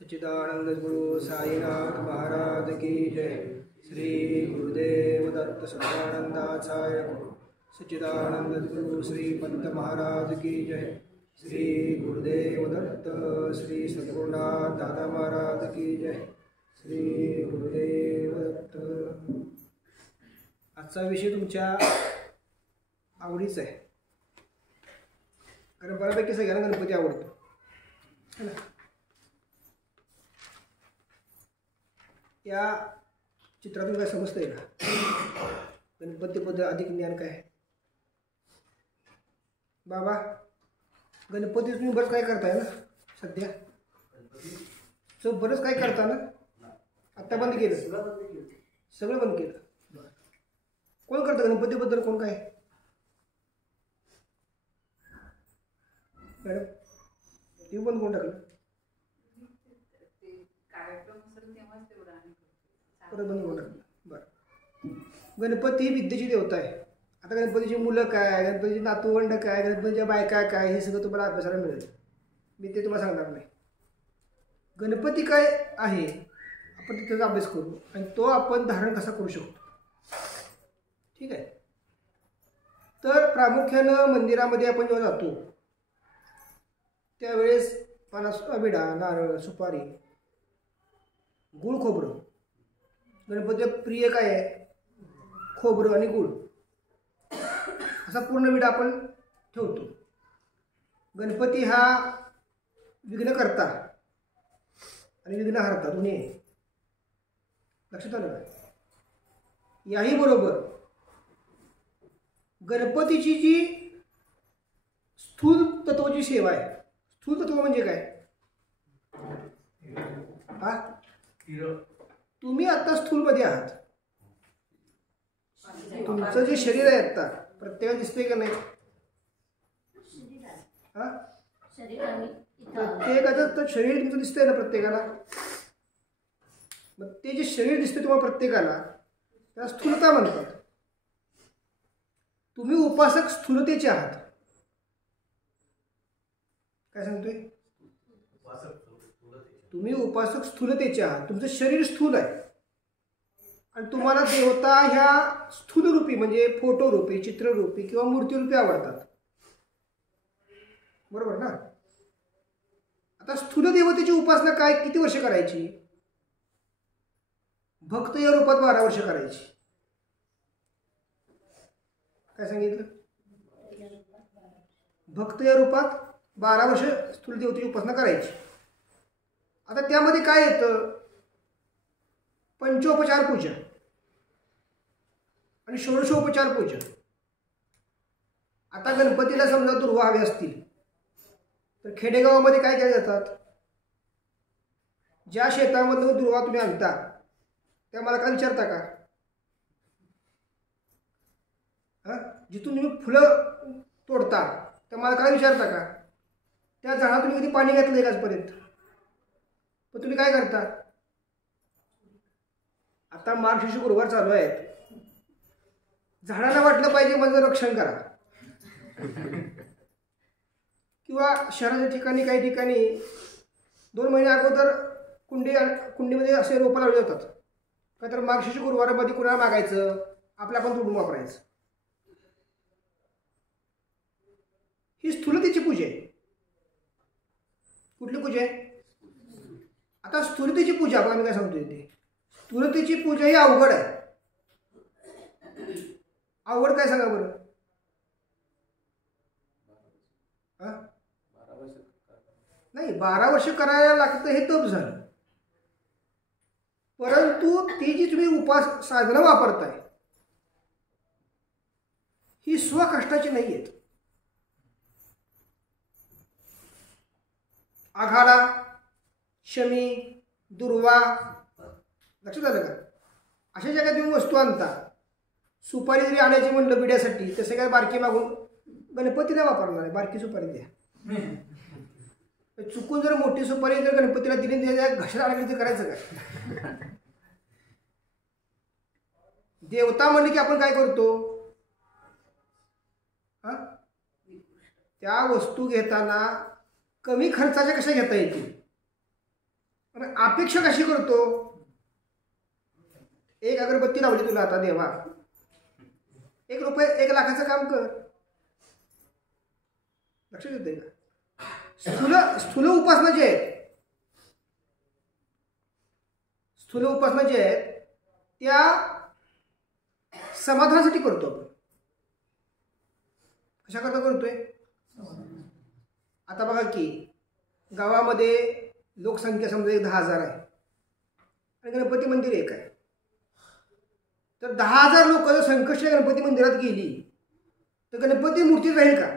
सच्चिदानंद गुरु साईनाथ महाराज की जय। श्री गुरुदेव दत्त सच्चिदानंदाचार्य सच्चिदानंद गुरु श्री पंत महाराज की जय। श्री गुरुदेव दत्त श्री सद्गुरुनाथ दादा महाराज की जय। श्री गुरुदेव दत्त। आजचा विषय तुमच्या आवडीचा आहे, कारण बऱ्यापैकी सगळ्यांना गणपती आवडतो है ना। या चित्रातून काय समजतंय का? गणपतीबद्दल अधिक ज्ञान काय? बाबा, गणपती तुम्ही बरंच काय करताय ना सध्या? बरंच काय करता ना? आता बंद केलं? सगळं बंद केलं। कोण करतं गणपतीबद्दल? कोण काय मॅडम? ती बंद कोण टाकलं? परत बंद कोण टाकलं? बरं, गणपती ही विद्येची देवता आहे। आता गणपतीची मुलं काय, गणपतीची नातवंड काय, गणपतीच्या बायका काय, हे सगळं तुम्हाला अभ्यासाला मिळेल। मी ते तुम्हाला सांगणार नाही। गणपती काय आहे आपण त्याचा अभ्यास करू आणि तो आपण धारण कसा करू शकतो, ठीक आहे। तर प्रामुख्यानं मंदिरामध्ये आपण जेव्हा जातो त्यावेळेस पणस, विडा, नारळ, सुपारी, गुळ, खोबरं। गणपतीला प्रिय काय आहे? खोबरं आणि गुळ। असा पूर्ण विडा आपण ठेवतो। गणपती हा विघ्नकर्ता आणि विघ्नहर्ता दोन्ही आहे, लक्षात आलं का? याही बरोबर गणपतीची जी स्थूल तत्वाची सेवा आहे। स्थूल तत्व म्हणजे काय? हा, तुम्ही आता स्थूलमध्ये आहात। तुमचं जे शरीर आहे आता प्रत्येकाला दिसतंय का नाही? हा, प्रत्येकाचं तर शरीर तुमचं दिसतंय ना प्रत्येकाला। मग ते जे शरीर दिसते तुम्हाला प्रत्येकाला त्याला स्थूलता म्हणतात। तुम्ही उपासक स्थूलतेचे आहात। काय सांगतोय? तुम्ही उपासक स्थूलतेचे आहात। तुमचं शरीर स्थूल आहे आणि तुम्हाला देवता ह्या स्थूल रूपी म्हणजे फोटो रूपी, चित्ररूपी किंवा मूर्तीरूपी आवडतात, बरोबर ना? आता स्थूल देवतेची उपासना काय किती वर्ष करायची? भक्त या रूपात 12 वर्ष करायची। काय सांगितलं? भक्त या रूपात 12 वर्ष स्थूल देवतेची उपासना करायची। आता त्यामध्ये काय येतं? पंचोपचार पूजा आणि षोडशोपचार पूजा। आता गणपतीला समजा दुर्वा हवे असतील तर खेडेगावामध्ये काय केले जातात? ज्या शेतामधून दुर्वा तुम्ही आणता त्या मला काय विचारता का? हा, जिथून तुम्ही फुलं तोडता त्या मला काय विचारता का? त्या झाडाला तुम्ही कधी पाणी घातलं आजपर्यंत? पण तुम्ही काय करता? आता मार्गशीर्ष गुरुवार चालू आहेत, झाडाला वाटलं पाहिजे माझं रक्षण करा। किंवा शहराच्या ठिकाणी काही ठिकाणी 2 महिने अगोदर कुंडीमध्ये असे रोपं लावले जातात, का तर मार्गशीर्ष गुरुवारामध्ये कुणाला मागायचं, आपलं आपण तोडून वापरायचं। ही स्थूलतेची पूजा आहे। कुठली पूजा आहे? आता स्थूलतेची पूजा आपण आम्ही काय सांगतोय ते स्थूलतेची पूजा ही अवघड आहे। अवघड काय सांगा बरं? नाही, 12 वर्ष करायला लागतं हे तप झालं, परंतु ती जी तुम्ही साधनं वापरताय ही स्वकष्टाची नाही आहेत। आघाडा, शमी, दुर्वा, लक्षात आलं का? अशा जगात तुम्ही वस्तू आणता। सुपारी जरी आणायची म्हणलं बिड्यासाठी तसे काय बारकी मागून गणपतीला वापरणार आहे, बारकी सुपारी द्या। चुकून जर मोठी सुपारी जर गणपतीला दिली त्या घशाला आणायचं करायचं काय? देवता म्हणले की आपण काय करतो? हा, त्या वस्तू घेताना कमी खर्चाच्या कशा घेता येतील अपेक्षा कशी करतो? एक अगरबत्ती लावली तुला आता देवा, 1 रुपये 1 लाखाचं काम कर. लक्षात येते का? स्थूल उपासना जे आहेत, स्थूल उपासना जे आहेत त्या समाधानासाठी करतो आपण. कशा करता करतोय? आता बघा की गावामध्ये लोकसंख्या समजा 10,000 आहे आणि गणपती मंदिर एक आहे, तर 10,000 लोक जर संकष्टी गणपती मंदिरात गेली तर गणपती मूर्ती राहील का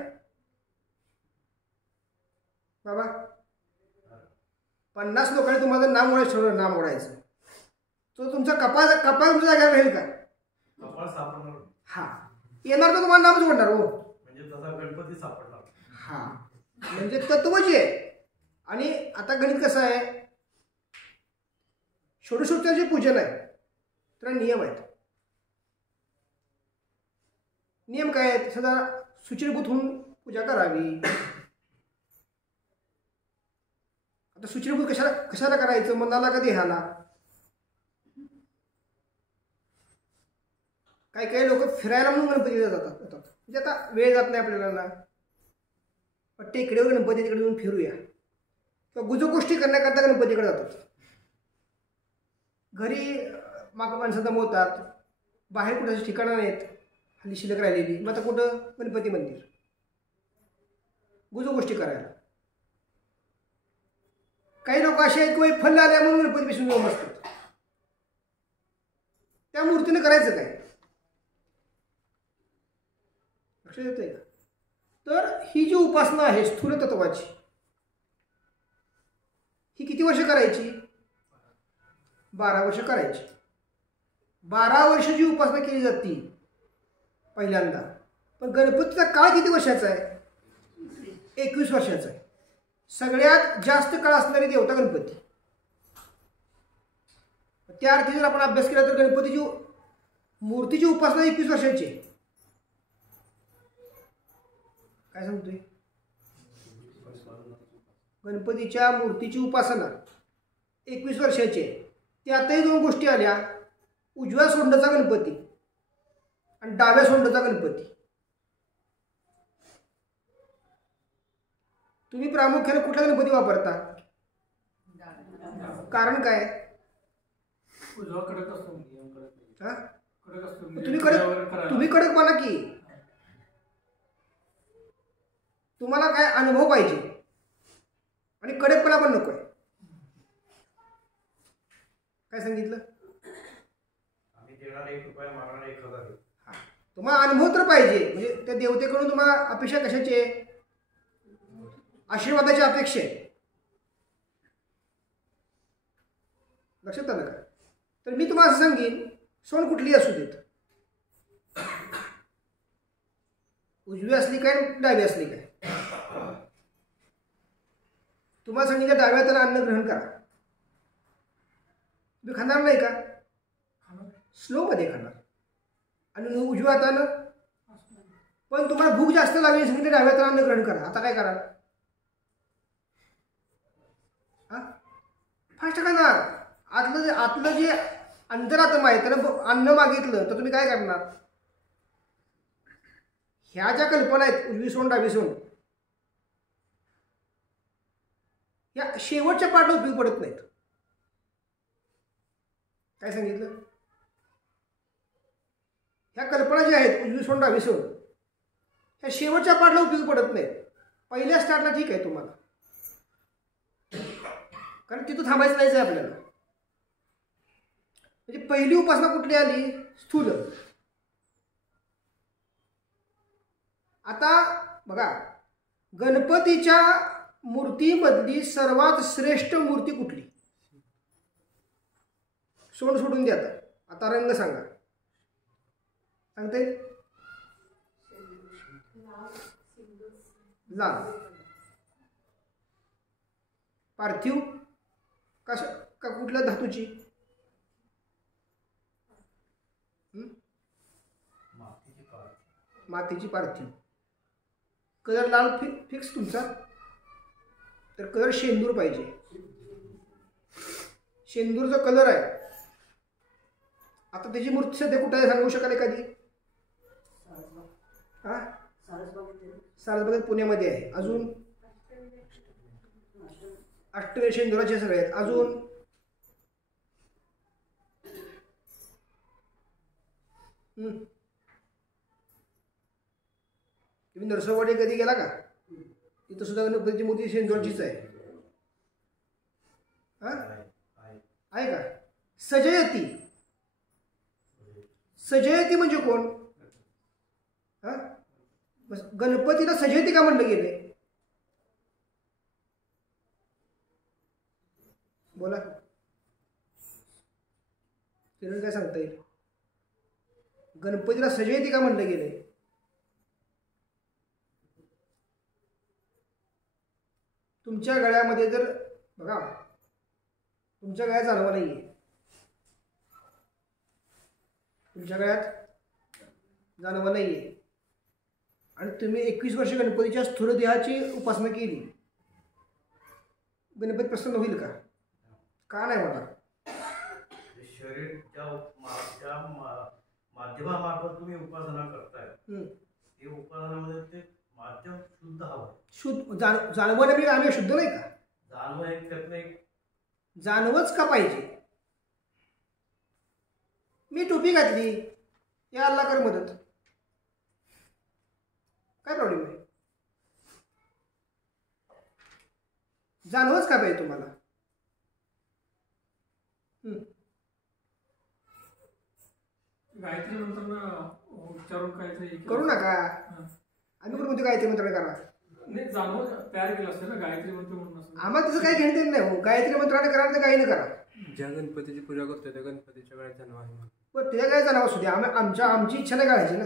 बाबा? 50 लोकांनी तुम्हाला नाम ओढायचं ठरवलं, नाम ओढायचं, तो तुमचा कपाळ तुमच्या जागेवर राहील का? हा, येणार तर तुम्हाला नामच ओढणार हो, म्हणजे तसा गणपती सापडणार. हा, म्हणजे तत्व जे आहे. आणि आता गणित कसं आहे, षोडशोपचाराचे पूजन आहे तर नियम आहेत. नियम काय आहेत? सदा सुचिरभूत होऊन पूजा करावी. आता सुचिरभूत कशाला करायचं? मनाला का देहाला? काही लोक फिरायला म्हणून गणपतीला जातात. म्हणजे आता वेळ जात नाही आपल्याला ना, टेकडीवर गणपती तिकडे येऊन फिरूया, किंवा गुजगोष्टी करण्याकरता गणपतीकडे जातात. घरी माणसं दमवतात, बाहेर कुठे ठिकाणं नाहीत हल्ली शिल्लक राहिलेली, मग आता कुठं? गणपती मंदिर गुजगोष्टी करायला. काही लोक असे आहेत की फल आल्या म्हणून गणपती विसरून येऊन बसतात. त्या मूर्तीने करायचं काय? लक्षात येतंय का? तर ही जी उपासना आहे स्थूल तत्वाची, ही किती वर्ष करायची? 12 वर्ष करायची. 12 वर्ष जी उपासना केली जाते पहिल्यांदा. पण गणपतीचा काळ किती वर्षाचा आहे? 21 वर्षाचा आहे. सगळ्यात जास्त काळ असणारी देवता गणपती. त्या अर्थी जर आपण अभ्यास केला तर गणपतीची मूर्तीची उपासना 21 वर्षाची आहे. काय सांगतोय? गणपतीच्या मूर्तीची उपासना 21 वर्षाची आहे. त्यातही 2 गोष्टी आल्या, उजव्या सोंडाचा गणपती आणि डाव्या सोंडाचा गणपती. तुम्ही प्रामुख्याने कुठला गणपती वापरता? कारण काय? तुम्ही कडकपणा की तुम्हाला काय अनुभव पाहिजे आणि कडकपणा पण नकोय. काय सांगितलं? तुम्हाला अनुभव तर पाहिजे. म्हणजे त्या देवतेकडून तुम्हाला अपेक्षा कशाची आहे? आशीर्वादाची अपेक्षा आहे. लक्षात आलं का? तर मी तुम्हाला असं सांगेन, सोन कुठली असू देत, उजवी असली काय डावी असली काय, तुम्हाला सांगितलं डाव्या हाताने अन्न ग्रहण करा, तुम्ही खाणार नाही का? स्लो मध्ये खाणार. आणि उजव्या हातानं पण तुम्हाला भूक जास्त लागली, सांगितलं डाव्या हाताने अन्न ग्रहण करा. आता काय करा? फास्ट खाणार. आतलं जे अंतरात्मा आहे त्यानं अन्न मागितलं तर तुम्ही काय करणार? ह्या ज्या कल्पना आहेत उजवी सोंड डावी सोंड, या शेवटच्या पाठला उपयोग पडत नाहीत. काय सांगितलं? ह्या कल्पना ज्या आहेत उजवी सोंड डावी सोंड, ह्या शेवटच्या पाठला उपयोग पडत नाहीत. पहिल्या स्टार्टला ठीक आहे तुम्हाला, कारण तिथं थांबायचं नाहीच आहे आपल्याला. म्हणजे पहिली उपासना कुठली आली? स्थूल. आता बघा, गणपतीच्या मूर्तीमधली सर्वात श्रेष्ठ मूर्ती कुठली? सोंड सोडून द्या. आता रंग सांगा. सांगते? लाल. पार्थिव का कुठल्या धातूची? मातीची पार्थिव. कलर लाल फिक्स तुमचा, तर कलर शेंदूर पाहिजे. शेंदूरचा कलर आहे. आता त्याची मूर्ती सध्या कुठे आहे सांगू शकाल एखादी? हा, सारसबाग पुण्यामध्ये आहे. अजून अष्टवे शेंदुराचे सगळे आहेत. अजून तुम्ही नरसोबावाडी कधी गेला का? तिथं सुद्धा गणपतीची मूर्ती शेंदुराचीच आहे. हा, आहे का? सजयती, सजयती म्हणजे कोण? हा, बस गणपतीला सजयती का म्हणलं गेले? बोला, किरण काय सांगता येईल? गणपतीला सजयती का म्हणलं गेले? तुमच्या गळ्यामध्ये जर बघा, तुमच्या गळ्यात जानवा नाहीये, तुमच्या गळ्यात जानवा नाहीये आणि तुम्ही 21 वर्ष गणपतीच्या स्थूल देहाची उपासना केली, गणपती प्रसन्न होईल का? का नाही होणार? शरीरच्या माध्यमामार्फत तुम्ही उपासना करताय, ते उपासनामध्ये ते माध्यम शुद्ध हवं. शुद्ध जाणवं नाही, आम्ही शुद्ध नाही का? जाणवं एक त्यातलं एक जाणवच का पाहिजे? मी टोपी घातली, या अल्ला कर मदत, काय प्रॉब्लेम आहे? जाणवच का पाहिजे तुम्हाला? गायत्री मंत्र उच्चारून काहीतरी करू नका. आम्ही कोणते गायत्री मंत्र करा? नाही, जाणव तयार केलं असतं ना गायत्री मंत्र म्हणून असं. आम्हाला तसं काही घेणं नाही हो. गायत्री मंत्राने करा तर काही न करा. ज्या गणपतीची पूजा करतो त्या गणपतीच्या गळ्यात जानव आहे. पण ते काय जाणवं असू दे, आमची इच्छा नाही करायची ना.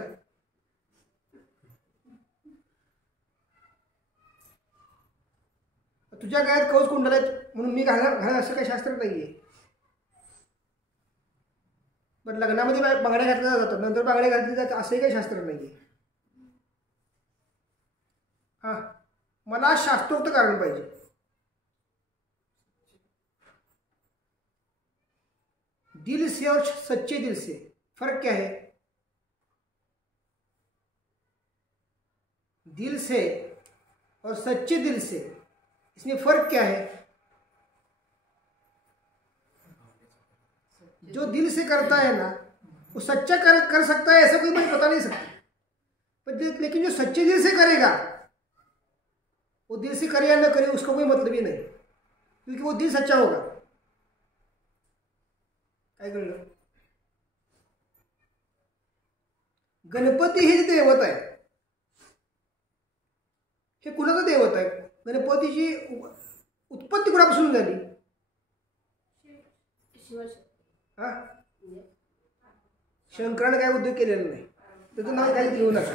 तुझ्या गळ्यात कवच कुंडल आहेत म्हणून मी घाला असं काही शास्त्र नाहीये. पण लग्नामध्ये बांगड्या घातल्या जातात, नंतर बांगड्या घातली जातात, असंही काही शास्त्र नाहीये. हा, मला शास्त्रोक्त कारण पाहिजे. दिल से और सच्चे दिल से फर्क क्या है? दिल से और सच्चे दिल से इसमें फर्क क्या है? जो दिल से करता है ना वो सच्चा कर सकता है, ऐसा कोई मुझे बता नहीं सकता. पर लेकिन जो सच्चे दिल से करेगा वो दिल से करे या न करे उसका कोई मतलब ही नहीं, क्योंकि वो दिल सच्चा होगा. काय कळलं? गणपती हे दैवत आहे. हे कुणाचं दैवत आहे? गणपतीची उत्पत्ती कुणापासून झाली? हा, शंकराने काय उद्योग केलेला नाही, त्याचं नाव काही घेऊ नका.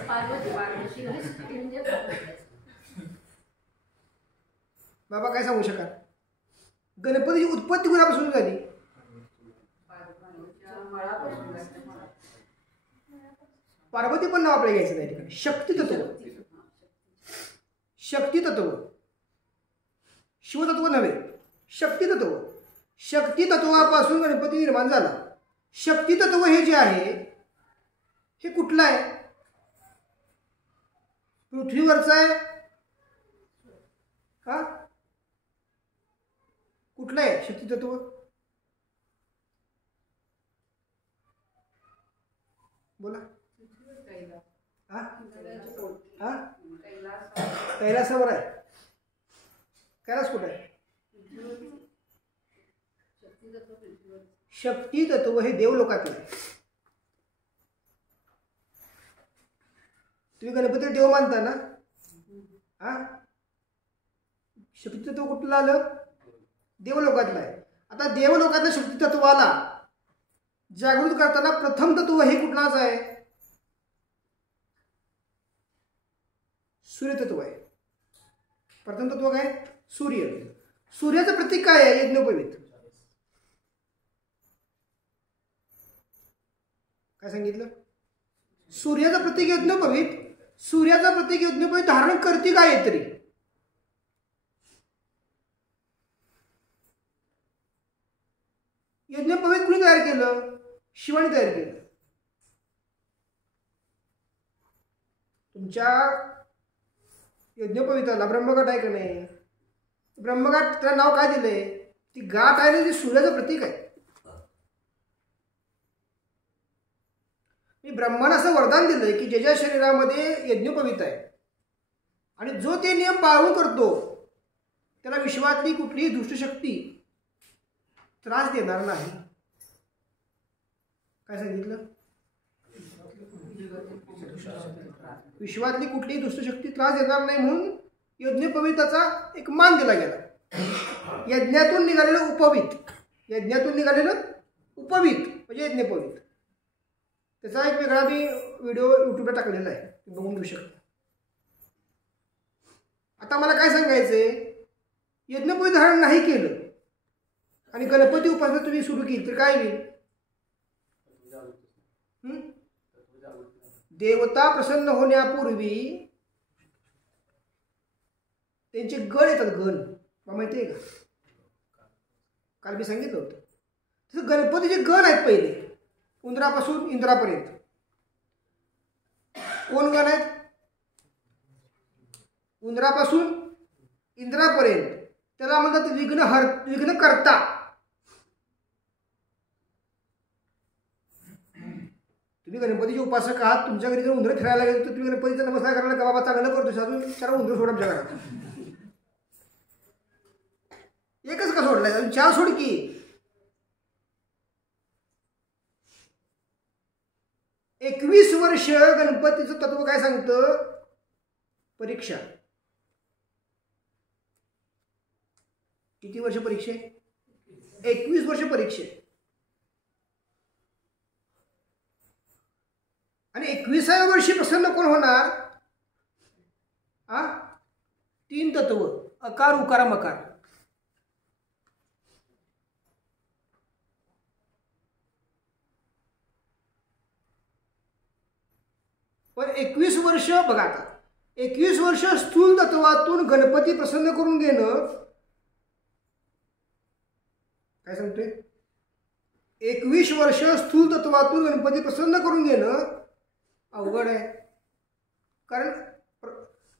बाबा काय सांगू शकाल? गणपतीची उत्पत्ती कुणापासून झाली? पार्वती पण नाव आपल्याला घ्यायचं नाही ठिकाणी. शक्ती तत्व, शक्ती तत्व, शिवतत्व नव्हे, शक्ती तत्व. शक्ती तत्वापासून गणपती निर्माण झाला. शक्ती तत्व हे जे आहे हे कुठलं आहे? पृथ्वीवरचं आहे का? कुठलं आहे शक्ती तत्व? बोला. हा, कैलासावर आहे. कैलास कुठं आहे? शक्ती तत्व हे देवलोकातलं आहे. तुम्ही गणपती देव मानता ना? हा, शक्ती तत्व कुठलं आलं? देवलोकातलं आहे. आता देवलोकातल्या शक्ती तत्वाला जागृत करताना प्रथम तत्व हे कुठलाच आहे? सूर्यतत्व आहे. प्रथम तत्व काय? सूर्य. सूर्याचं प्रतीक काय आहे? यज्ञोपवीत. काय सांगितलं? सूर्याचं प्रतीक यज्ञोपवीत. सूर्याचं प्रतीक यज्ञोपवीत धारण करते गायत्री. यज्ञोपवीत कुणी तयार केलं? शिवाने तयार केलं. तुमच्या यज्ञोपवीताला ब्रह्मगाठ आहे का नाही? ब्रह्मगाठ त्याला नाव काय दिलंय? ती गाठ आहे ना, ती सूर्याचं प्रतीक आहे. मी ब्रह्मानं असं वरदान दिलंय की ज्याच्या शरीरामध्ये यज्ञोपवीत आहे आणि जो ते नियम पाळून करतो त्याला विश्वातली कुठलीही दुष्टशक्ती त्रास देणार नाही. काय सांगितलं? विश्वातली कुठलीही दुष्टशक्ती त्रास देणार नाही म्हणून यज्ञोपवीताचा एक मान दिला गेला. यज्ञातून निघालेलं उपवीत, यज्ञातून निघालेलं उपवीत म्हणजे यज्ञोपवीत. त्याचा एक वेगळा मी व्हिडिओ यूट्यूबला टाकलेला आहे, बघून घेऊ शकता. आता मला काय सांगायचंय, यज्ञोपवीत धारण नाही केलं आणि गणपती उपासना तुम्ही सुरू केली तर काय होईल? देवता प्रसन्न होण्यापूर्वी त्यांचे गण येतात. गण माहिती आहे का? काल मी सांगितलं होतं तसं गणपतीचे गण आहेत. पहिले उंदरापासून इंद्रापर्यंत कोण गण आहेत? उंदरापासून इंद्रापर्यंत त्याला म्हणतात विघ्नकर्ता. तुम्ही गणपतीचे उपासक आहात, तुमच्या घरी जर उंदर फिरायला गेले तर तुम्ही गणपतीचा नमस्कार करायला का बाबा चांगलं करतो, अजून 4 उंदर सोड आमच्या घरात. एकच का सोडलाय? अजून 4 सोड की. एकवीस वर्ष गणपतीचं तत्व काय सांगतं? परीक्षा. किती वर्ष परीक्षा? 21 वर्ष परीक्षा. आणि 21व्या वर्षी प्रसन्न कोण होणार? 3 तत्व, अकार उकार मकार. पण 21 वर्ष बघा, आता 21 वर्ष स्थूल तत्वातून गणपती प्रसन्न करून घेणं काय सांगतोय? 21 वर्ष स्थूल तत्वातून गणपती प्रसन्न करून घेणं अवघड आहे. कारण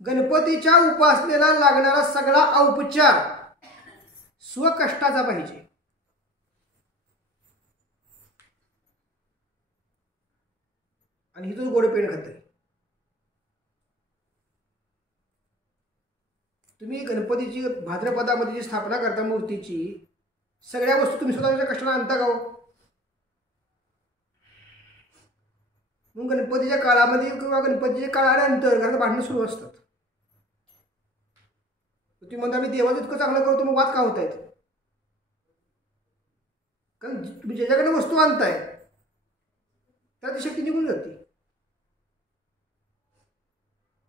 गणपतीच्या उपासनेला लागणारा सगळा औपचार स्वकष्टाचा पाहिजे. आणि ही तो गोड पेन खात. तुम्ही गणपतीची भाद्रपदामध्ये जी स्थापना करता मूर्तीची, सगळ्या वस्तू तुम्ही स्वतःच्या कष्टाने आणता का हो? मग गणपतीच्या काळामध्ये किंवा गणपतीच्या काळानंतर घरात भांडणं सुरू असतात. तुम्ही म्हणता मी देवाचं इतकं चांगलं करतो, मग वाद का होत आहेत? कारण तुम्ही ज्याच्याकडे वस्तू आणताय त्याला ती शक्ती निघून जाते,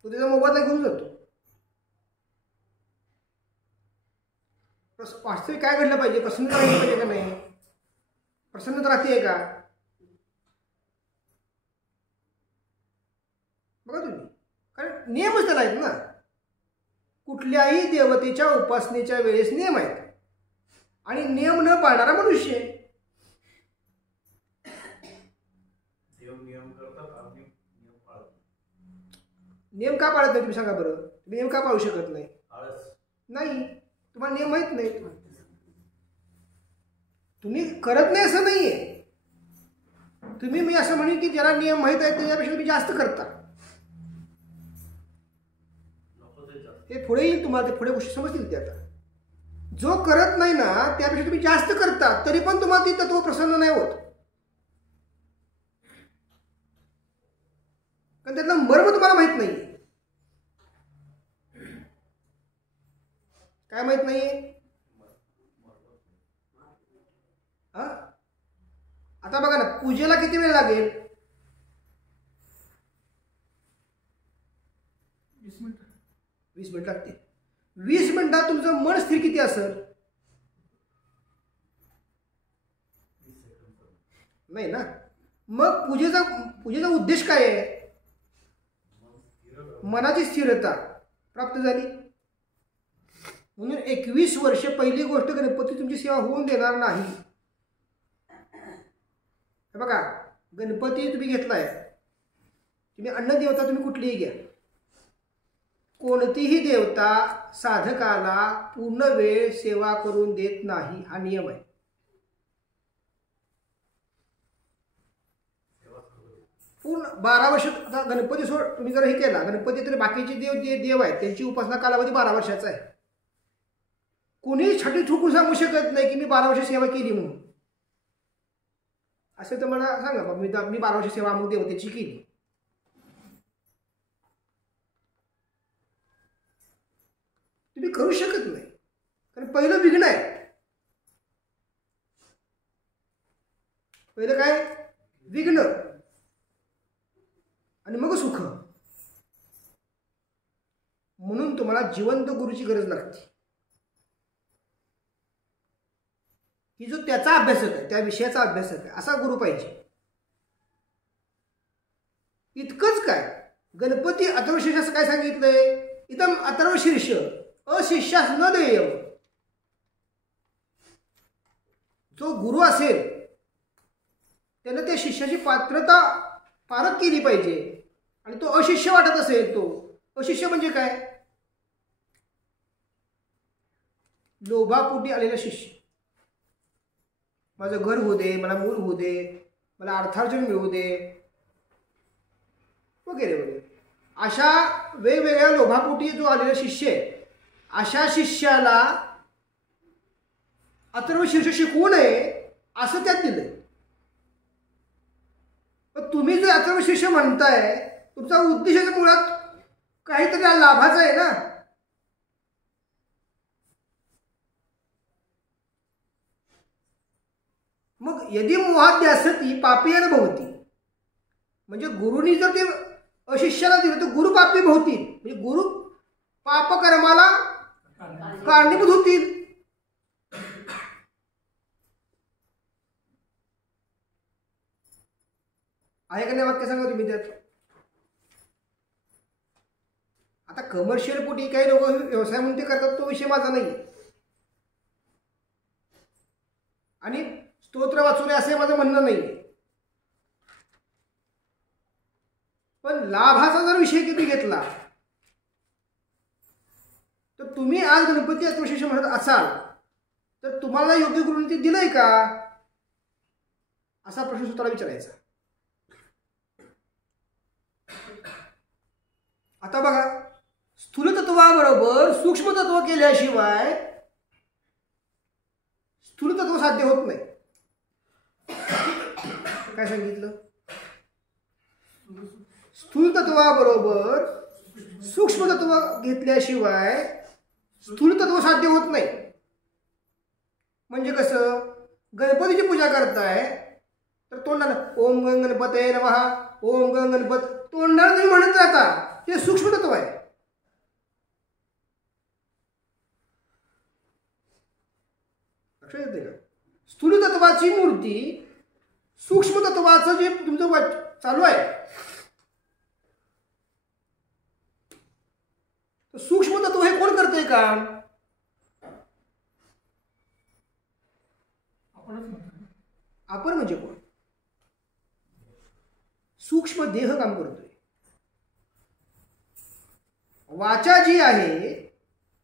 तो त्याचा मोबाईल घेऊन जातो. वास्तविक काय घडलं पाहिजे? प्रसन्नता राहिली पाहिजे का नाही? प्रसन्नता राहते का? बघा तुम्ही, कारण नियमच त्याला आहेत ना. कुठल्याही देवतेच्या उपासनेच्या वेळेस नियम आहेत आणि नियम न पाळणारा मनुष्य. नियम का पाळत नाही तुम्ही सांगा बरं? तुम्ही नियम का पाळू शकत नाही? नाही, तुम्हाला नियम माहित नाही. तुम्ही करत नाही असं नाहीये. तुम्ही, मी असं म्हणेन की ज्याला नियम माहित आहे त्याच्यापेक्षा तुम्ही जास्त करता. ते पुढे येईल तुम्हाला, ते पुढे गोष्टी समजतील. ते आता जो करत नाही ना त्यापेक्षा तुम्ही जास्त करता, तरी पण तुम्हाला ती तत्व प्रसन्न नाही होत. कारण त्यातलं मर्म तुम्हाला माहित नाही. काय माहित नाहीये? आता बघा ना, पूजेला किती वेळ लागेल? 20 मिनिट लागते. 20 मिनिटात तुमचं मन स्थिर किती असेल? नाही ना. मग पूजेचा उद्देश काय आहे? मनाची स्थिरता प्राप्त झाली. म्हणून 21 वर्ष पहिली गोष्ट गणपती तुमची सेवा होऊन देणार नाही. हे बघा, गणपती तुम्ही घेतलाय, तुम्ही अन्नदेवता तुम्ही कुठलीही घ्या, कोणतीही देवता साधकाला पूर्ण वेळ सेवा करून देत नाही, हा नियम आहे. पूर्ण 12 वर्ष. आता गणपती सोड, तुम्ही जर हे केला गणपती, तर बाकीचे देव जे देव आहेत त्यांची उपासना कालावधी 12 वर्षाचा आहे. कोणी छाटी ठोकून सांगू शकत नाही की मी 12 वर्ष सेवा केली म्हणून. असं तर मला सांगा बाबा, मी 12 वर्ष सेवा अमुक देवतेची केली. तुम्ही करू शकत नाही, कारण पहिलं विघ्न आहे. पहिलं काय? विघ्न, आणि मग सुख. म्हणून तुम्हाला जिवंत गुरुची गरज लागते, की जो त्याचा अभ्यासक आहे, त्या विषयाचा अभ्यासक आहे, असा गुरु पाहिजे. इतकंच काय, गणपती अथर्वशीर्षाचं काय सांगितलंय? इदम अथर्वशीर्ष अशिष्यास न देयम. जो गुरु असेल त्यानं त्या शिष्याची पात्रता पारख केली पाहिजे. आणि तो अशिष्य वाटत असेल, तो अशिष्य म्हणजे काय? लोभापोटी आलेला शिष्य. माझं घर होऊ दे, मला मूल होऊ दे, मला अर्थार्जन मिळू दे, वगैरे वगैरे, अशा वेगवेगळ्या लोभापोटी जो आलेला शिष्य आहे, अशा शिष्याला अथर्वशीर्ष शिकवू नये असं त्यात दिलंय. पण तुम्ही जर अथर्वशीर्ष म्हणताय, तुमचा उद्देश मुळात काहीतरी लाभाचा आहे ना. मग यदि मोहाद्यासती पापीयन भवती, म्हणजे गुरुनी जर ते अशिष्याला दिलं तर गुरु पापी भवतील, म्हणजे गुरु पापकर्माला कारणीभूत होतील. आहे का नाही वाक्य सांगा तुम्ही त्यात. आता कमर्शियल पोटी काही लोक व्यवसाय म्हणून ते करतात, तो विषय माझा नाही. आणि स्तोत्र वाचवले असे माझं म्हणणं नाही. पण लाभाचा जर विषय किती घेतला, तर तुम्ही आज गणपती अथर्वशीर्ष म्हणत असाल तर तुम्हाला योग्य गुरुने ते दिलंय का, असा प्रश्न स्वतःला विचारायचा. आता बघा, स्थूल तत्वाबरोबर सूक्ष्म तत्व केल्याशिवाय स्थूल तत्व साध्य होत नाही. काय सांगितलं? स्थूल तत्वाबरोबर सूक्ष्म तत्व घेतल्याशिवाय स्थूल तत्व साध्य होत नाही. म्हणजे कसं? गणपतीची पूजा करताय तर तोंडानं ओम गंग गणपतये नमः, ओम गंग गणपत, तोंडानं तुम्ही म्हणत राहता, ते सूक्ष्म तत्व आहे. लक्षात येते का? स्थूल तत्वाची मूर्ती सूक्ष्म तत्वाचं जे तुमचं चालू आहे, सूक्ष्म तत्व हे कोण करतंय काम? आपण म्हणजे कोण? सूक्ष्म देह काम करतोय. वाचा जी आहे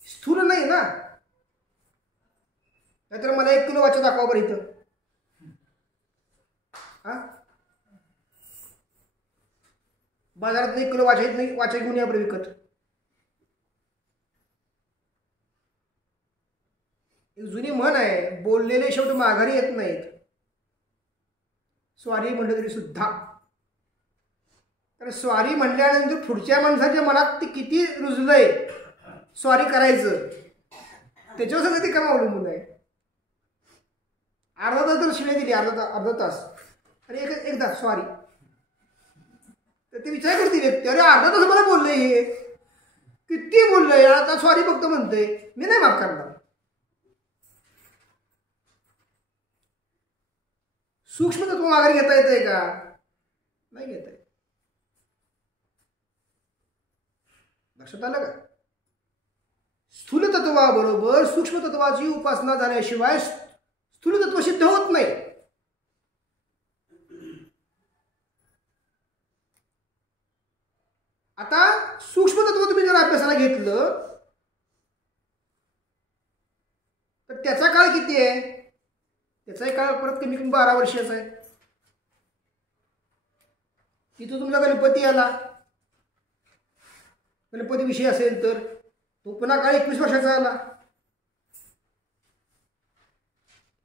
स्थूल नाही ना. नाहीतर मला 1 किलो वाचा दाखवा बरं इथं. हा, बाजारात 1 किलो वाचा नाही, वाचा घेऊन या बरं विकत. एक जुनी म्हण आहे, बोललेले शब्द माघारी येत नाहीत. स्वारी म्हटलं तरी सुद्धा. तर स्वारी म्हणल्यानंतर पुढच्या माणसाच्या मनात ते किती रुजलंय स्वारी करायचं, त्याच्यावर सगळं ते काम अवलंबून आहे. अर्धा तास जर शिवाय दिली, अर्धा तास, आणि एकदा स्वारी, तर ते विचार करते व्यक्ती, अरे अर्धा तास मला बोललंय, हे किती बोललंय, आता स्वारी फक्त म्हणतोय, मी नाही माफ करणार. सूक्ष्म तत्व माघारी घेता येतंय का? नाही घेता येत. लक्षात आलं का? स्थूल तत्वाबरोबर सूक्ष्म तत्वाची उपासना झाल्याशिवाय स्थूल तत्व सिद्ध होत नाही. आता सूक्ष्म तत्व तुम्ही जर अभ्यासाला घेतलं तर त्याचा काळ किती आहे? त्याचाही काळ परत कमी कमी 12 वर्षाचा आहे. तिथं तुमचा गणपती आला, गणपती विषय असेल तर तो पुन्हा काळ 21 वर्षाचा आला.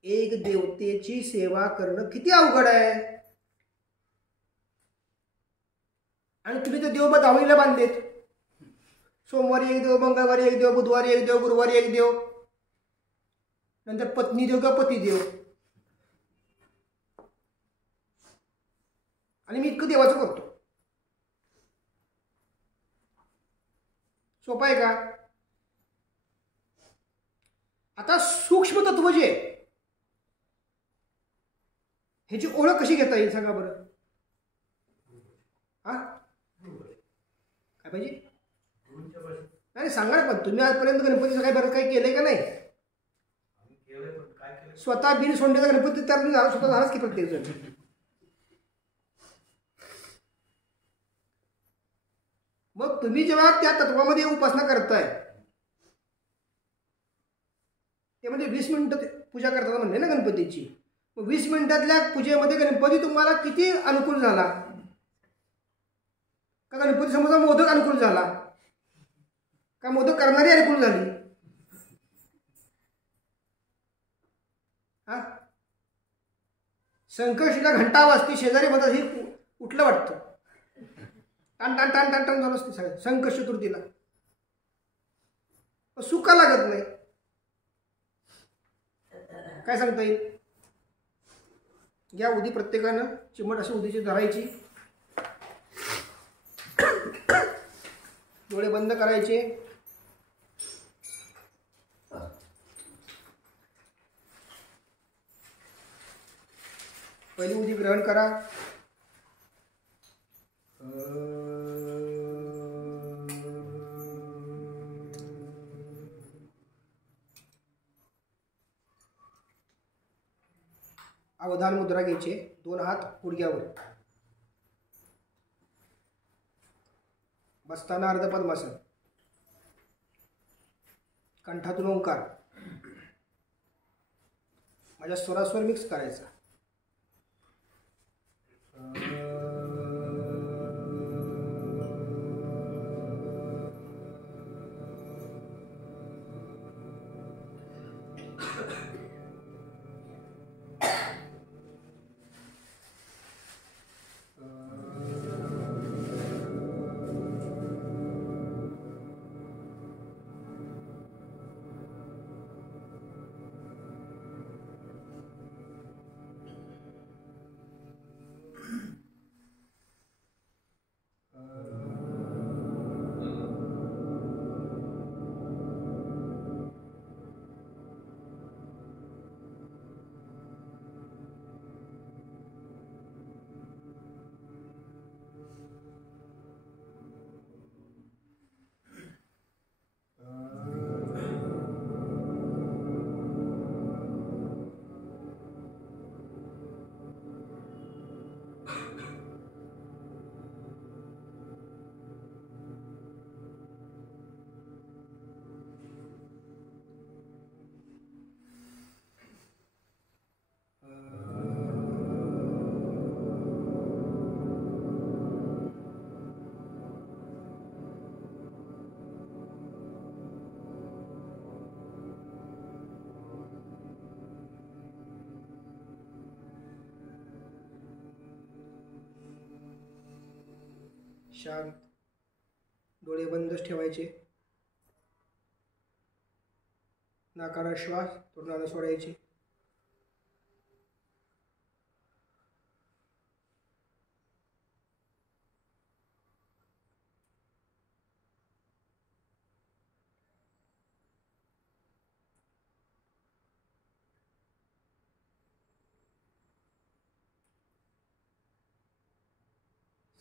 एक देवतेची सेवा करणं किती अवघड आहे. आणि तुम्ही तर देव दावणीला बांधलेत. सोमवारी एक देव, मंगळवारी एक देव, बुधवारी एक देव, गुरुवारी एक देव, नंतर पत्नी देव किंवा पती देव. आणि मी इतकं देवाचं करतो. सोपं आहे का? आता सूक्ष्म तत्व जे ह्याची ओळख कशी घेता येईल सांगा बरं? हा काय पाहिजे? नाही सांगा ना. पण तुम्ही आजपर्यंत गणपतीचं काही बरं काही केलंय का नाही? स्वतः बिन सोंडेचा गणपती तर स्वतः झालाच की प्रत्येक जण. मग तुम्ही जेव्हा त्या तत्वामध्ये उपासना करताय ते म्हणजे 20 मिनिटं पूजा करताना म्हणले ना गणपतीची. मग 20 मिनिटातल्या पूजेमध्ये गणपती तुम्हाला किती अनुकूल झाला? का गणपती समजा मोदक अनुकूल झाला? का मोदक करणारी अनुकूल झाली? हा संकष्टीला घंटा वाजती, शेजारी म्हणतात हे उठलं वाटतं, टाण टाण टाण टाण टाण झालं असते सगळं संकष्ट चतुर्थीला. सुका लागत नाही. काय सांगता येईल? घ्या उदी, प्रत्येकानं चिमट अशी उदीची धरायची, डोळे बंद करायचे. पहिली उदी ग्रहण करा. अवधान मुद्रा घ्यायचे. 2 हात गुडघ्यावर. बसताना अर्ध पद्मासन. कंठातून ओंकार. माझ्या स्वरास्वर मिक्स करायचा. शांत. डोळे बंदच ठेवायचे. नाकाला श्वास तोंडाला सोडायचे.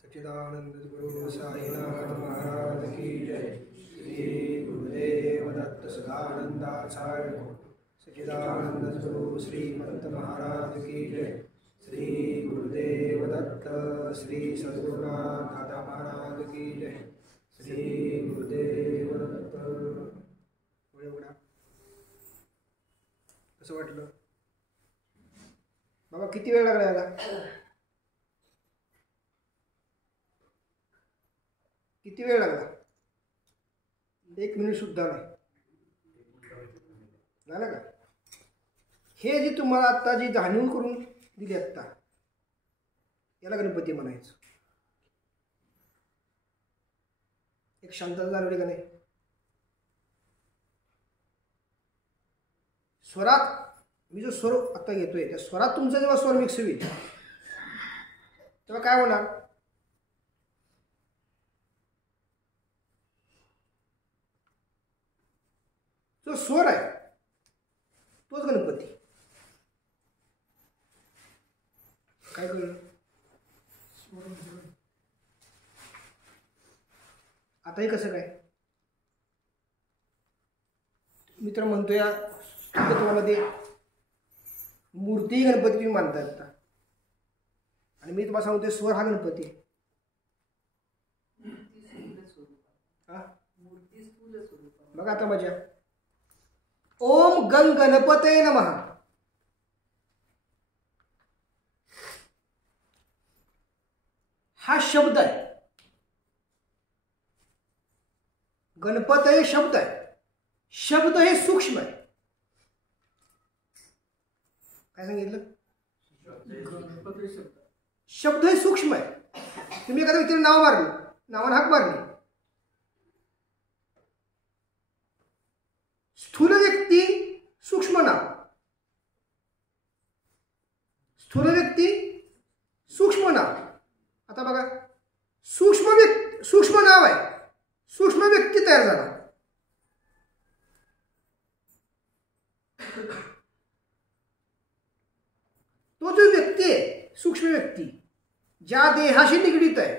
सच्चिदानंद गुरु साईनाथ महाराज की जय. श्री गुरुदेव दत्त सदानंदाचार्य. सच्चिदानंद गुरु श्रीमंत महाराज की जय. श्री गुरुदेव दत्त श्री सद्गुरुनाथ दादा महाराज की जय. श्री गुरुदेव दत्त. डोळे उघडा. कसं वाटलं बाबा? किती वेळ लागला याला? किती वेळ लागला? 1 मिनिट सुद्धा नाही झालं का? हे जे तुम्हाला आत्ता जी जाणीव करून दिली आत्ता, याला गणपती म्हणायचं. एक शांतता जाणवली का नाही? स्वरात मी जो स्वर आता घेतोय त्या स्वरात तुमचा जेव्हा स्वर मिक्स होईल तेव्हा काय होणार? जो स्वर आहे तोच गणपती. काय कळलं? आता हे कसं काय? मित्र म्हणतोय तुम्हाला ते मूर्ती गणपती तुम्ही मानता आता, आणि मी तुम्हाला सांगतोय स्वर हा गणपती आहे. बघा आता मजा. ओम गंग गणपते नमः. हा शब्द आहे. गणपती शब्द आहे. शब्द हे सूक्ष्म आहे. काय सांगितलं? शब्द हे सूक्ष्म आहे. तुम्ही एखाद्या व्यक्तीने नाव मारलं, नावाने हाक मारली, स्थूल व्यक्ती सूक्ष्म नाव, स्थूल व्यक्ती सूक्ष्म नाव. आता बघा, सूक्ष्म नाव आहे, सूक्ष्म व्यक्ती तयार झाला. तो जो व्यक्ती आहे सूक्ष्म व्यक्ती, ज्या देहाशी निगडीत आहे,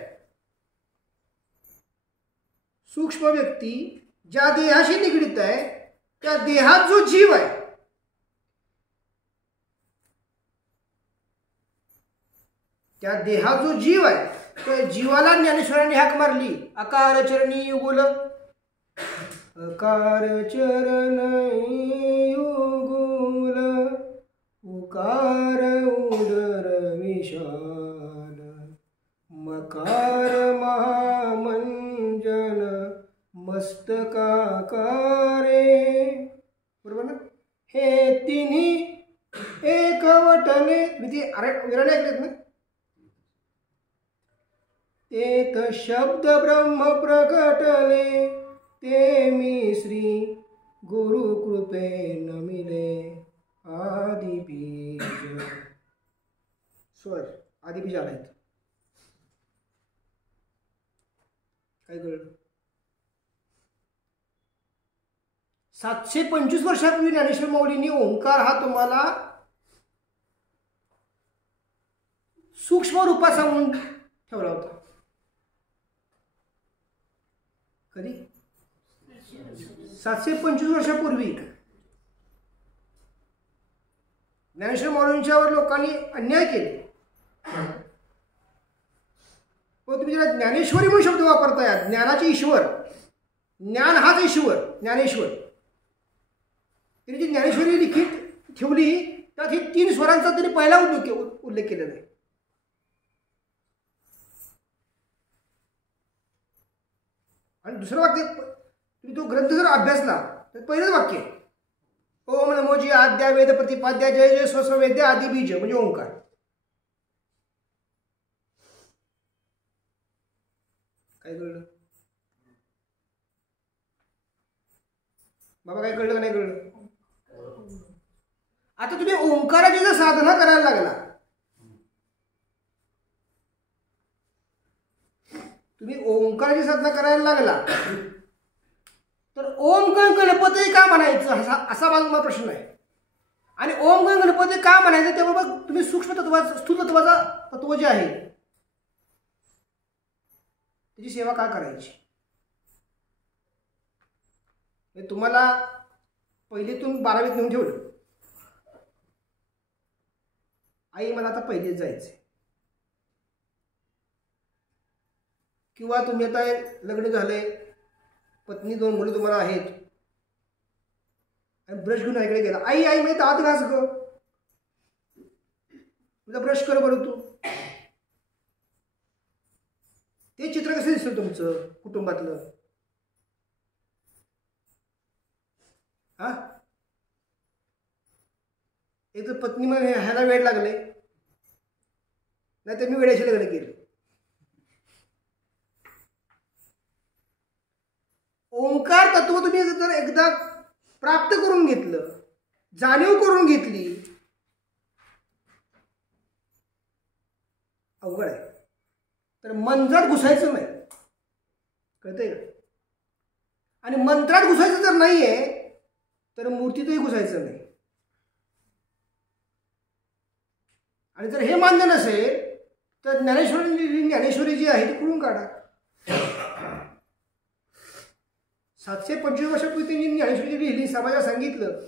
सूक्ष्म व्यक्ती ज्या देहाशी निगडीत आहे त्या देहात जो जीव आहे, त्या देहात जो जीव आहे त्या जीवाला ज्ञानेश्वरांनी हाक मारली, अकार चरणी युगुल. अकार चरणी युगुल उकार उदर विशाल मकार महामंजन मस्तकाकारे. बरोबर ना? हे तिन्ही एकवटले. विधी विराणे ऐकलेत ना? एक शब्द ब्रह्म प्रकटले ते मी श्री गुरु कृपे नमिले आदि बीज. स्वर आदि बीज आलाय. काय कळलं? 725 वर्षापूर्वी ज्ञानेश्वर माऊलींनी ओंकार हा तुम्हाला सूक्ष्म रूपात सांगून ठेवला होता. कधी? 725 वर्षापूर्वी ज्ञानेश्वर माऊलींच्यावर लोकांनी अन्याय केले. पण तुम्ही जरा ज्ञानेश्वरी म्हणून शब्द वापरताय. ज्ञानाचे ईश्वर, ज्ञान हाच ईश्वर, ज्ञानेश्वर. तिने जी ज्ञानेश्वरी लिखित ठेवली त्यात हे 3 स्वरांचा तिने पहिला उल्लेख केलेला आहे. आणि दुसरं वाक्य तुम्ही तो ग्रंथ जर अभ्यासला तर पहिलंच वाक्य आहे, ओम नमोजी आद्या वेद प्रतिपाद्या जय जय स्वस्ववेद्य आदि बीज, म्हणजे ओंकार. काय कळलं बाबा? काय कळलं का नाही कळलं? आता तुम्ही ओंकाराची जर साधना करायला लागला, तुम्ही ओंकाराची साधना करायला लागला तर ओम गण गणपती का म्हणायचं असा माझा प्रश्न आहे. आणि ओम गण गणपती का म्हणायचं त्याबरोबर तुम्ही सूक्ष्म तत्वाचं, स्थूल तत्वाचा तत्व जे आहे त्याची सेवा का करायची? तुम्हाला पहिलीतून 12वीत नेऊन ठेवलं, आई मला आता पहिलीत जायचंय, किंवा तुम्ही आता लग्न झालंय, पत्नी 2 मुलं तुम्हाला आहेत आणि ब्रश घेऊन आईकडे गेला, आई आई मी दात घास ग, तुझा ब्रश कर बरं तू. ते चित्र कसं दिसतं तुमचं कुटुंबातलं? हा, एक तर पत्नी मग ह्याला वेळ लागले, नाही तर मी वेळेशी लग्न केलं. ओंकार तत्व तुम्ही जर एकदा प्राप्त करून घेतलं, जाणीव करून घेतली, अवघड आहे. तर मंत्रात घुसायचं नाही, कळतंय का? आणि मंत्रात घुसायचं जर नाहीये तर मूर्तीतही घुसायचं नाही. आणि जर हे मान्य नसेल तर ज्ञानेश्वरी जी आहे ती खुळून काढा. 725 वर्षापूर्वी त्यांनी ज्ञानेश्वरी लिहिली, समाजाला सांगितलं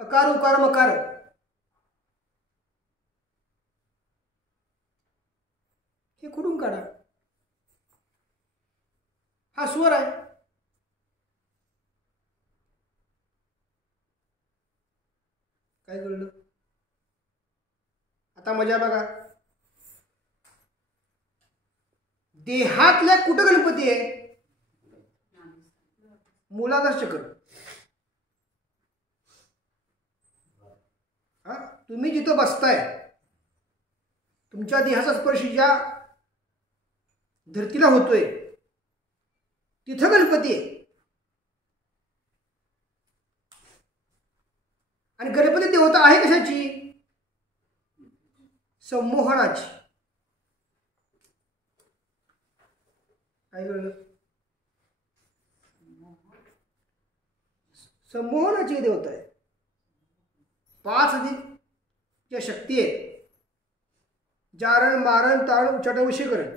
अकार उकार मकार. हे खुडून काढा. हा स्वर आहे. काय कळलं आता? मजा बघा. देहातल्या कुठं गणपती आहे? मूलाधार चक्र. हा, तुम्ही जिथं बसताय, तुमच्या देहाचा स्पर्श ज्या धरतीला होतोय तिथं गणपती आहे. आणि गणपती देवता आहे कशाची? संमोहनाची. काय कळलं? संमोहनाची देवता आहे. 5 अधिक ज्या शक्ती आहेत, जारण मारण तारण उच्चाटन वशीकरण,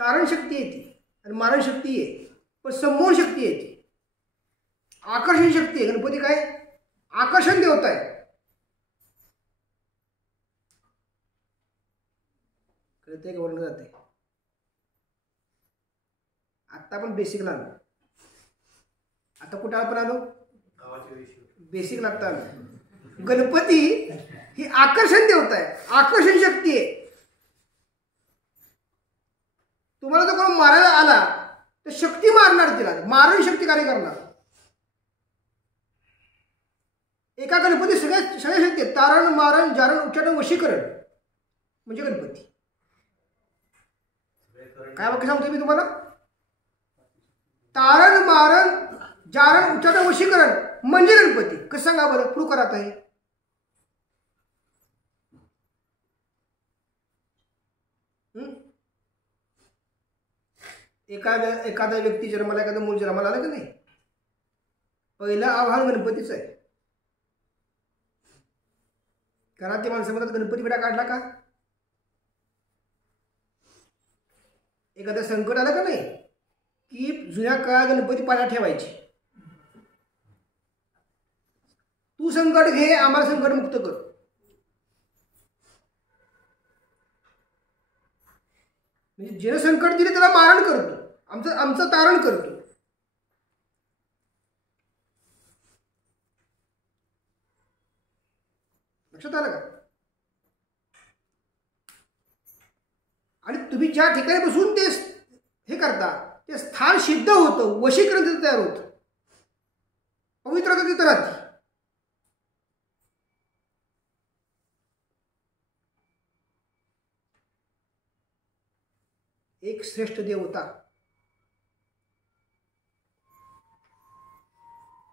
तारण शक्ती आहे ती आणि मारण शक्ती आहे, पण संमोहन शक्ती आहे ती. आकर्षण शक्ती आहे. गणपती काय? आकर्षण देवता आहे. कळते का? वर्ण जाते. आता आपण बेसिकला आलो. आता कुठं आपण आलो? बेसिक लागता आलो. गणपती ही आकर्षण देवता आहे, आकर्षण शक्ती आहे. तुम्हाला जर कोण मारायला आला तर शक्ती मारणार, तिला मारण शक्ती कार्य करणार. एका गणपती सगळ्या शक्ती आहेत. तारण मारण जारण उच्चाटन वशीकरण म्हणजे गणपती. काय वाक्य सांगतोय मी तुम्हाला? तारण मारण जारण उच्चाटन वशीकरण म्हणजे गणपती. कसं सांगा बरं? प्रूव्ह करा. आहे एखाद्या व्यक्ती जन्माला, एखादं मूल जन्माला आलं की नाही, पहिलं आव्हान गणपतीचं आहे. घरात ते माणसं म्हणतात गणपती बिडा काढला का? एखादं संकट आलं का नाही की जुन्या काळात गणपती पाण्यात ठेवायचे. तू संकट घे, आम्हाला संकट मुक्त कर. म्हणजे जे संकट दिले त्याला मारण करतो, आमचं तारण करतो. लक्षात आलं का? आणि तुम्ही ज्या ठिकाणी बसून ते हे करता ते स्थान सिद्ध होतं, वशीकरण तिथं तयार होतं, पवित्रता तिथं राहते. एक श्रेष्ठ देवता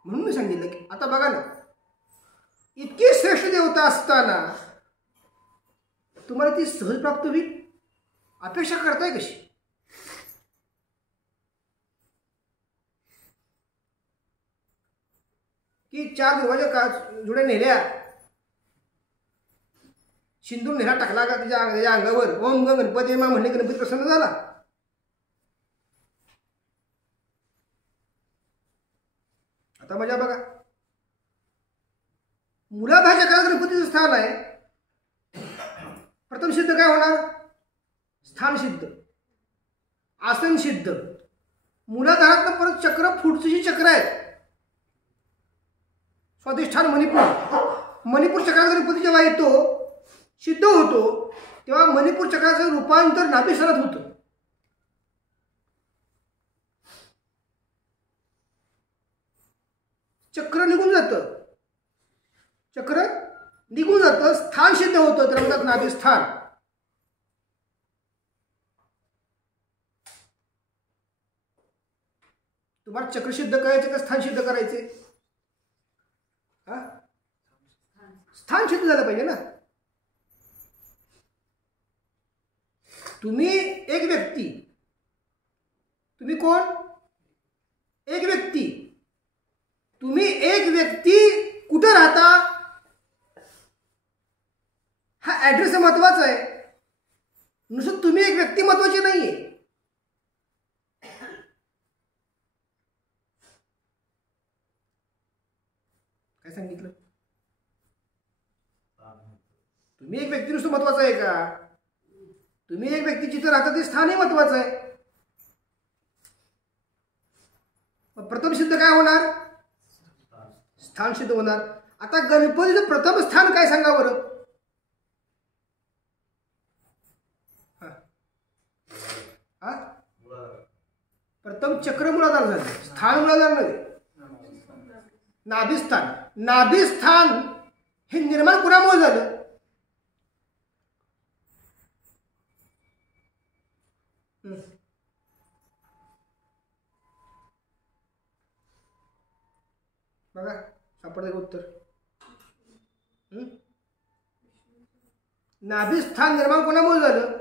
म्हणून मी सांगितलं की आता बघा ना, इतकी श्रेष्ठ देवता असताना तुम्हाला ती सहज प्राप्त होईल अपेक्षा करताय कशी? की 4 देवाच्या जुड्या नेल्या, सिंदूर नेला टाकला का त्याच्या अंगावर, ओम गणपती मा म्हणले, गणपती प्रसन्न झाला. आता मजा बघा. मुलाधाच्या काळात गणपतीचं स्थान आहे, प्रथम सिद्ध काय होणार? स्थान सिद्ध, आसन सिद्ध. मूलाधारात परत चक्र, पुढची जी चक्र आहेत स्वाधिष्ठान मणिपूर चक्राचा गणपती जेव्हा येतो सिद्ध होतो तेव्हा मणिपूर चक्राचं रूपांतर नाभिस्थानात होतं. चक्र निघून जातं, स्थान सिद्ध होतं, त्याला म्हणतात नाभिस्थान. तुम्हाला चक्र सिद्ध करायचे का स्थान सिद्ध करायचे? स्थान सिद्ध झालं पाहिजे ना. तुम्ही एक व्यक्ती, तुम्ही कोण? एक व्यक्ती. तुम्ही एक व्यक्ती कुठे राहता हा ऍड्रेस महत्वाचा आहे. नुसतं तुम्ही एक व्यक्ती महत्वाची नाहीये. काय सांगितलं? तुम्ही एक व्यक्ती नुसतं महत्वाचं आहे का? तुम्ही एक व्यक्ती जिथे राहता ते स्थानही महत्वाचं आहे. प्रथम सिद्ध काय होणार? स्थान सिद्ध होणार. आता गणपतीचं प्रथम स्थान काय सांगा बरं? प्रथम चक्र मूलाधार झालं, स्थान मूलाधार नव्हे, नाभिस्थान. नाभिस्थान हे निर्माण कुणामुळे झालं? बघा सापडते उत्तर. नाभिस्थान निर्माण कोणामुळे झालं?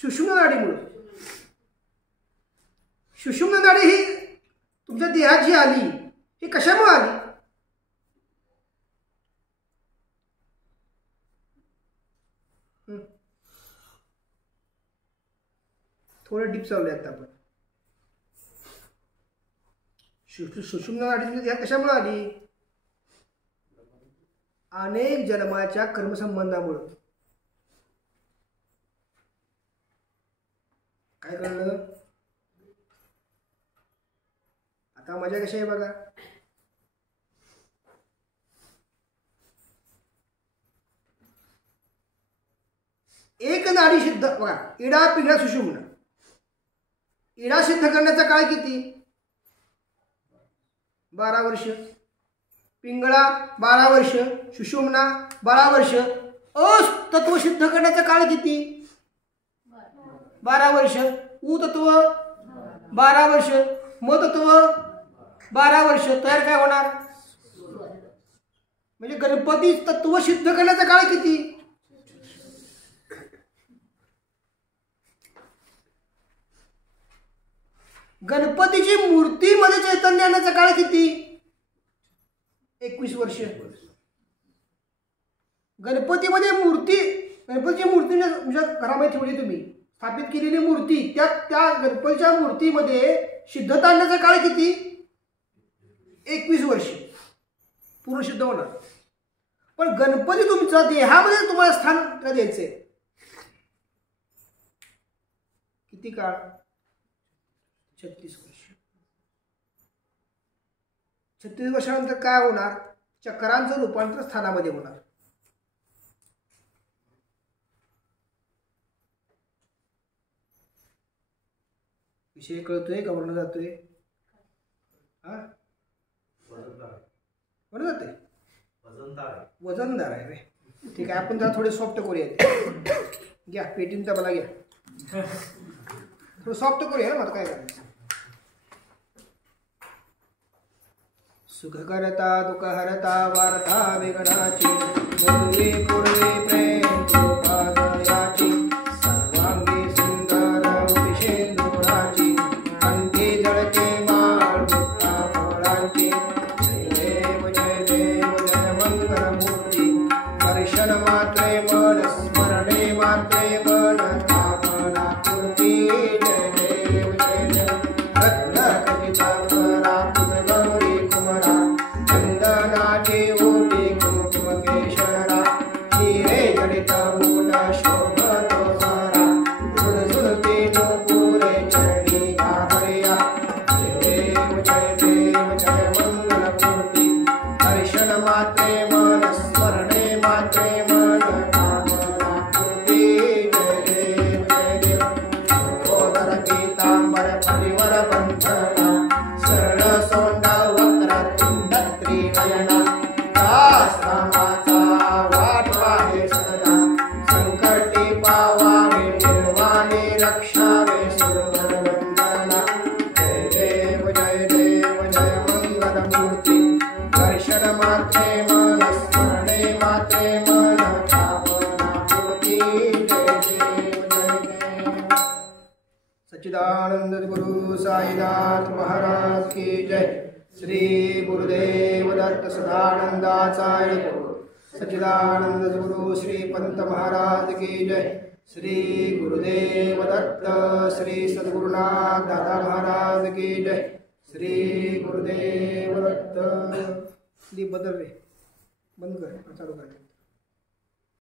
सुषुम्ना नाडीमुळे. सुषुम्ना नाडी ही तुमच्या देहात जी आली ही कशामुळे आली? थोडं डीप चाललंय आता आपण. सुषुम्ना नाडी तुमच्या देहात कशामुळे आली? अनेक जन्माच्या कर्मसंबंधामुळे. काय कळलं? आता मजा कशी आहे बघा. एक नाडी सिद्ध बघा, इडा पिंगळा सुषुम्ना. इडा सिद्ध करण्याचा काळ किती? 12 वर्ष. पिंगळा 12 वर्ष, सुषुम्ना 12 वर्ष. तत्व सिद्ध करण्याचा काळ किती? 12 वर्ष. उ तत्व 12 वर्ष, म तत्व 12 वर्ष. तयार काय होणार? म्हणजे गणपती तत्व सिद्ध करण्याचा काळ किती? गणपतीची मूर्तीमध्ये चैतन्य आणण्याचा काळ किती? 21 वर्ष. गणपतीची मूर्ती म्हणजे घरामध्ये ठेवली तुम्ही, स्थापित केलेली मूर्ती, त्या गणपतीच्या मूर्तीमध्ये सिद्धता आणण्याचा काळ किती? 21 वर्ष. पूर्ण सिद्ध होणार. पण गणपती तुमचा देहामध्ये तुम्हाला स्थान द्यायचंय. किती काळ? 36 वर्ष. 36 वर्षानंतर काय होणार? चक्रांचं रूपांतर स्थानामध्ये होणार. विषय कळतोय का? वर्ण जातोय? वर्ण जाते. वजनदार आहे रे. ठीक आहे, आपण जरा थोडे सॉफ्ट करूया. घ्या पेटीन तर मला घ्या. थोडं सॉफ्ट करूया ना. मला काय करायचं? सुख करता दुःख हरता वार्ता वेगणाची मधुरे पुरवे प्रेम कृपादयाची सर्वांगी सुंदर विषेंदुराची कंठी जळके माळ मुक्ता फळांची जय देव जय मंगल मूर्ती दर्शन मात्रे मन स्मरणे मात्रे मन स्थापना पूर्ती जय देव रत्न खचिता गौरी कुमरा चंद रक्षावे सुरवरवन्दना जय देव जय मंगलमूर्ति दर्शन मात्रे मन स्मरणे मात्रे मन पावनापूर्ति जय देव सच्चिदानंद गुरु साईनाथ महाराज की जय श्री गुरुदेव दत्त सदानंदाचार्य सच्चिदानंद गुरु श्री पंत महाराज की जय श्री गुरुदेव दत्त श्री सद्गुरुनाथ दादा महाराज की जय श्री गुरुदेव दत्त दीप बदल रे बंद कर चालू कर